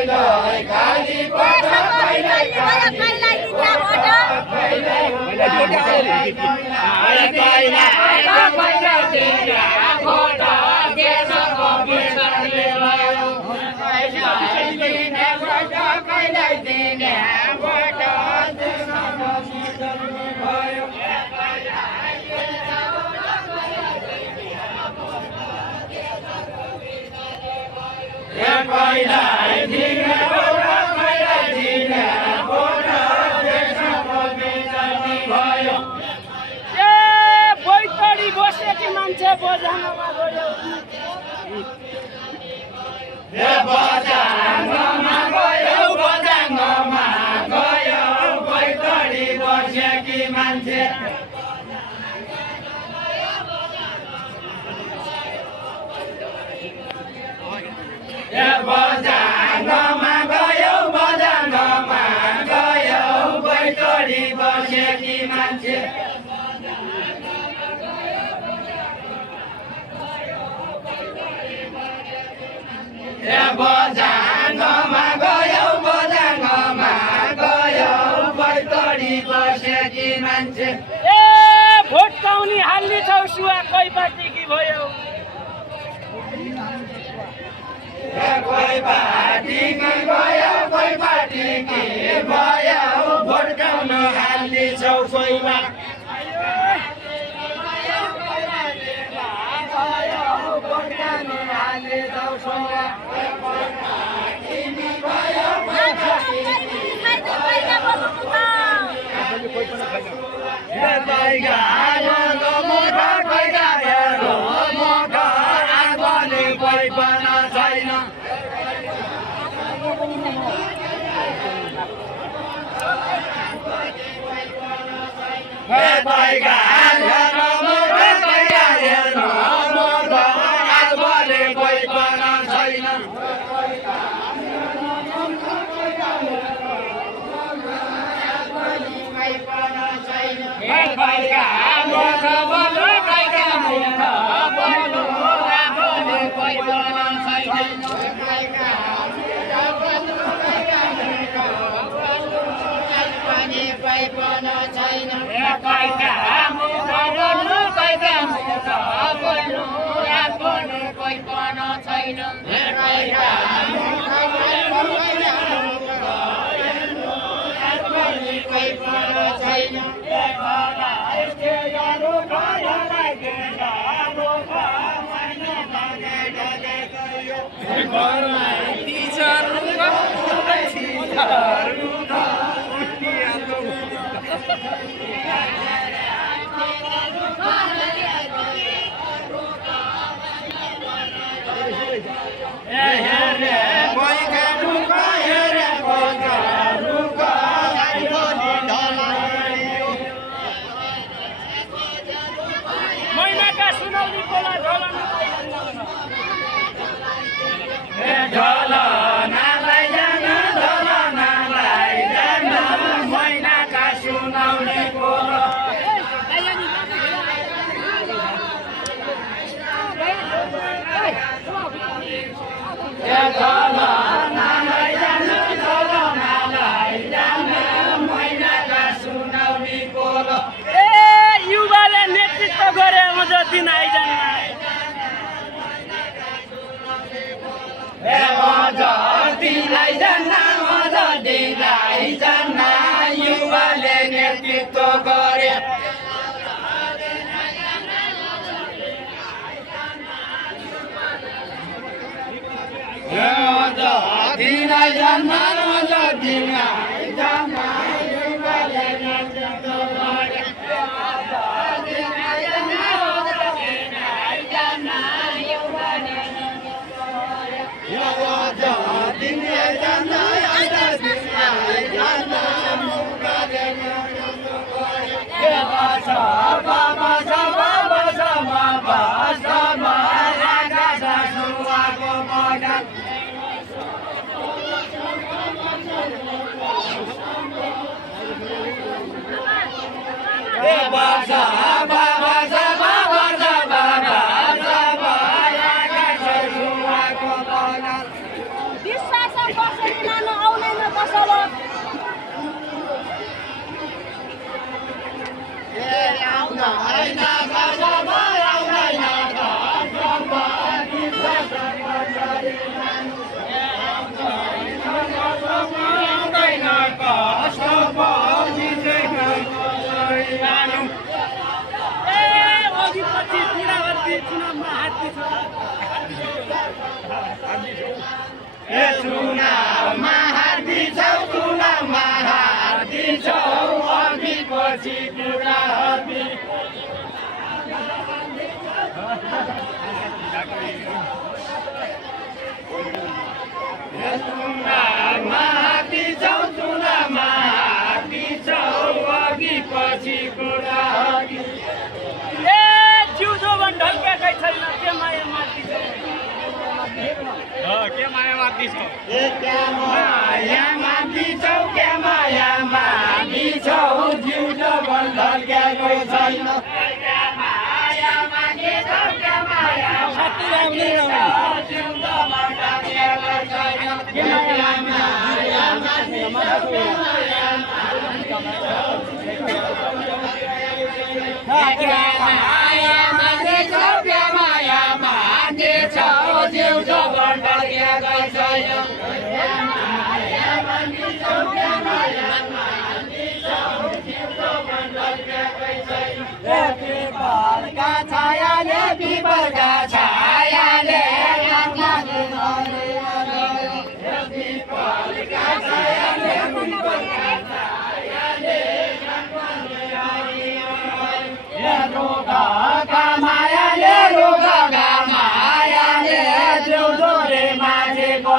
मान्छे बजानमा गयो बजाङमा गयो बैतडी बसेकी मान्छे बजाङमा गयो बैतडी बसेकी मान्छे बजाङमा गयो बैतडी बसेकी मान्छे ए भोट पाउने हाल्ने छौ सुवा कोही पार्टीकी भयो कोही पार्टीकी भयो भोट पाउन हाल्ने छौ सोहीमा युवाले नेतृत्व गरे मज दिन आइजान्न युवाले नेतृत्व गरे विश्वास चुनावमा हार्दिन्छौ चुनावमा हार्दिन्छौ अघि पछि कुरा हबी चुनावमा हार्दिन्छौ चुनावमा हार्दिन्छौ अघि पछि कुरा हबी ए जिउँदो भन् ढल्केकै छैन के माया मार्दिछौ के माया मार्दिछौ क्या माया मार्दिछौ क्या माया मार्दिछौ जिउँदो भन् ढल्केकै छैन क्या माया मार्दिछौ क्या माया मार्दिछौ जिउँदो भन् ढल्केकै छैन क्या माया मार्दिछौ क्या माया मार्दिछौ क्या माया मार्दिछौ जिउँदो भन् ढल्केकै छैन पिपलका छायाले पिपलका छायाले पिपलका छायाले पिपलका छायाले रोगका मायाले जिउँदो रे माझेको